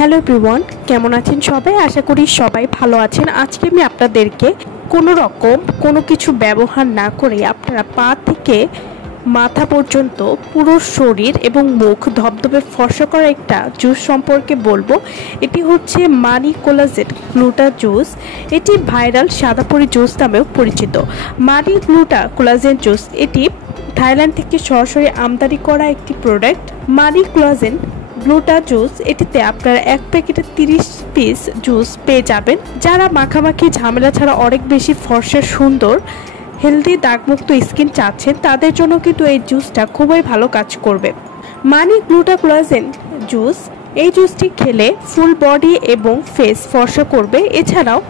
Hello everyone, কেমন আছেন সবাই? আশা করি সবাই ভালো আছেন। আজকে আমি আপনাদেরকে কোনো কিছু ব্যবহার না করে আপনারা পা থেকে মাথা পর্যন্ত পুরো শরীর এবং মুখ ধবধবে ফর্সা করা একটা জুস সম্পর্কে বলবো। এটি হচ্ছে মানি কোলাজেন গ্লুটা জুস। এটি ভাইরাল সাদাপরি জুস নামেও পরিচিত। মানি গ্লুটা কোলাজেন জুস এটি থাইল্যান্ড থেকে সরাসরি আমদানি করা একটি প্রোডাক্ট। মানি কোলাজেন গ্লুটা জুস এটিতে আপনারা এক প্যাকেটে 30 পিস জুস পেয়ে যাবেন। যারা মাখামাখি ঝামেলা ছাড়া অনেক বেশি ফর্সা সুন্দর হেলদি দাগমুক্ত স্কিন চাচ্ছেন তাদের জন্য কিন্তু এই জুসটা খুবই ভালো কাজ করবে। মানি গ্লুটা কোলাজেন জুস, এই জুসটি খেলে ফুল বডি এবং ফেস ফর্সা করবে। এছাড়াও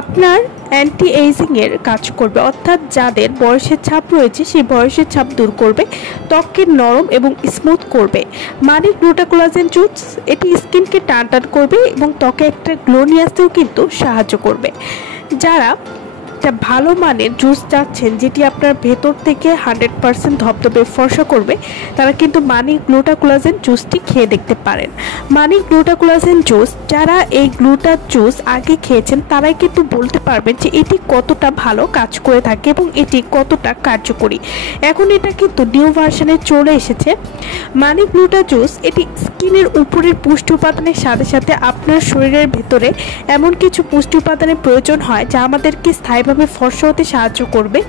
আপনার অ্যান্টি এইজিংয়ের কাজ করবে, অর্থাৎ যাদের বয়সের ছাপ রয়েছে সেই বয়সের ছাপ দূর করবে, ত্বককে নরম এবং স্মুথ করবে। মানি গ্লুটা কোলাজেন জুস এটি স্কিনকে টান করবে এবং ত্বকে একটা গ্লো নিয়ে আসতেও কিন্তু সাহায্য করবে। যারা একটা ভালো মানের জুস চাচ্ছেন যেটি আপনার ভেতর থেকে 100% ধবধবে ফর্সা করবে তারা কিন্তু মানি গ্লুটা কোলাজেন জুসটি খেয়ে দেখতে পারেন। মানি গ্লুটা কোলাজেন জুস, যারা এই গ্লুটা জুস আগে খেয়েছেন তারাই কিন্তু বলতে পারবেন যে এটি কতটা ভালো কাজ করে থাকে এবং এটি কতটা কার্যকরী। এখন এটা কিন্তু নিউ ভার্সনে চলে এসেছে। মানি গ্লুটা জুস এটি স্কিনের উপরের পুষ্টি উপাদানের সাথে সাথে আপনার শরীরের ভেতরে এমন কিছু পুষ্টি উপাদানের প্রয়োজন হয় যা আমাদেরকে স্থায়ীভাবে ফর্সা হতে সাহায্য করবে,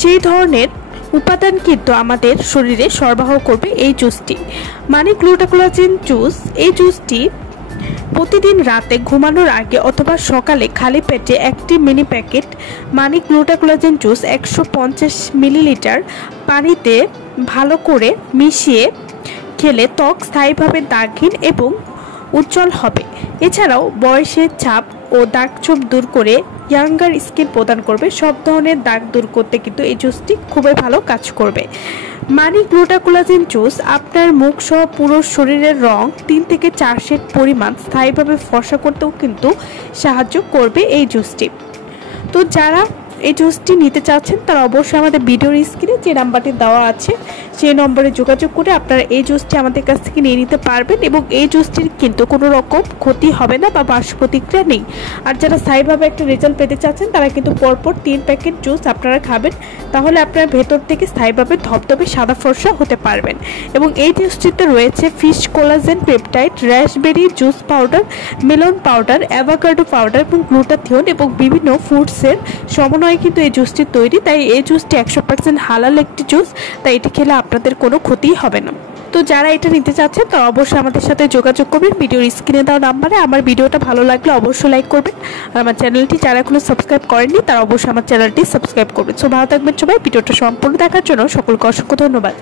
সেই ধরনের উপাদান কিন্তু আমাদের শরীরে সরবরাহ করবে এই জুসটি। মানি গ্লুটা কোলাজেন জুস, এই জুসটি প্রতিদিন রাতে ঘুমানোর আগে অথবা সকালে খালি পেটে একটি মিনি প্যাকেট মানি গ্লুটা কোলাজেন জুস 150 মিলিলিটার পানিতে ভালো করে মিশিয়ে খেলে ত্বক স্থায়ীভাবে দাগহীন এবং উজ্জ্বল হবে। এছাড়াও বয়সের ছাপ ও দাগ ছোপ দূর করে ইয়াঙ্গার স্কিন প্রদান করবে। সব ধরনের দাগ দূর করতে কিন্তু এই জুসটি খুবই ভালো কাজ করবে। মানি গ্লুটা কোলাজেন জুস আপনার মুখ সহ পুরো শরীরের রং 3 থেকে 4 শেড পরিমাণ স্থায়ীভাবে ফর্সা করতেও কিন্তু সাহায্য করবে এই জুসটি। তো যারা এই জুসটি নিতে চাচ্ছেন তারা অবশ্যই আমাদের ভিডিওর স্ক্রিনে যে নাম্বারটি দেওয়া আছে সেই নম্বরে যোগাযোগ করে আপনারা এই জুসটি আমাদের কাছ থেকে নিয়ে নিতে পারবেন এবং এই জুসটির কিন্তু কোনো রকম ক্ষতি হবে না বা পার্শ্ব প্রতিক্রিয়া নেই। আর যারা স্থায়ীভাবে একটা রেজাল্ট পেতে চাচ্ছেন তারা কিন্তু পরপর 3 প্যাকেট জুস আপনারা খাবেন, তাহলে আপনার ভেতর থেকে স্থায়ীভাবে ধবধবে সাদা ফর্সা হতে পারবেন। এবং এই জুসটিতে রয়েছে fish collagen peptide, raspberry juice powder, melon powder, avocado powder এবং গ্লুটাথিয়ন এবং বিভিন্ন ফুডসের সমন্বয়ে কিন্তু এই জুসটি তৈরি। তাই এই জুসটি 100% হালাল একটি জুস, তাই এটি খেলে আপনাদের কোনো ক্ষতি হবে না। তো যারা এটা নিতে চাচ্ছেন তারা অবশ্যই আমাদের সাথে যোগাযোগ করবেন ভিডিওর স্ক্রিনে দেওয়া নাম্বারে। আমার ভিডিওটা ভালো লাগলে অবশ্যই লাইক করবেন আর আমার চ্যানেলটি যারা এখনো সাবস্ক্রাইব করেননি তারা অবশ্যই আমার চ্যানেলটি সাবস্ক্রাইব করবেন। সো ভালো থাকবেন সবাই। ভিডিওটা সম্পূর্ণ দেখার জন্য সকলকে অসংখ্য ধন্যবাদ।